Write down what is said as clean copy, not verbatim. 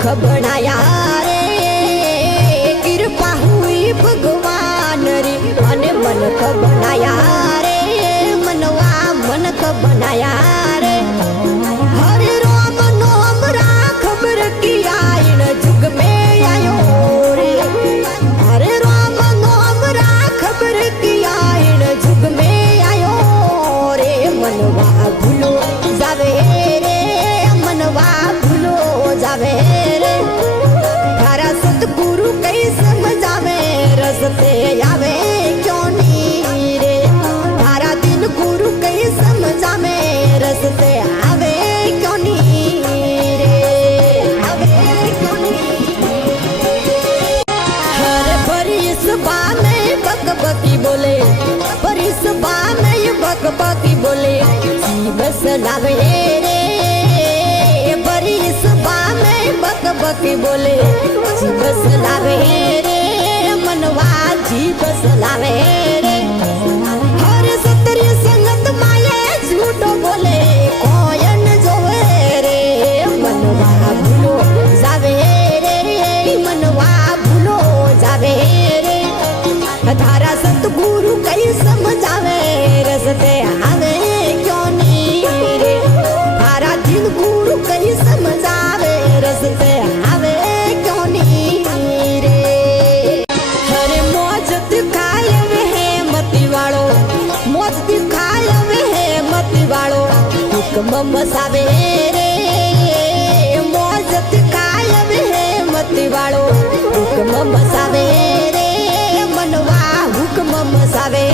मनख बनाया रे कृपा हुई भगवान रे अने मनख बनाया रे मनवा मनख बनाया रे हरे राम नाम रा खबर की आइन जुग में आयो रे हरे राम नाम रा खबर की आइन जुग में आयो रे मनवा भूलो जावे रे मनवा भूलो जावे रे थारा सतगुरु कई समझावे रस्ते आवे क्यों नी रे थारा दिन गुरु कई समझावे रस्ते आवे क्यों नी रे आवे क्यों नी हर बरिस बा में बकबकी बोले बरिस बा में बकबकी बोले बस लावे रे बरिस बा में बकबकी बोले बस लावे रे मनवा जी बस लावे रे हर सतरी संगत माये झूठो बोले कोयन जोवे रे मनवा भूलो जावे रे मनवा भूलो जावे रे थारा सतगुरु कई समझावे रस्ते आवे क्यों नी रे थारा दिन गुरु कई समझावे रस्ते आवे क्यों नी रे हरे मौज दिखाए वे है मती वालो मौज दिखाए वे है मती वालो हुक्म मसावे रे मौज दिखाए वे है मती वालो हुक्म मसावे रे मनवा हुक्म मसावे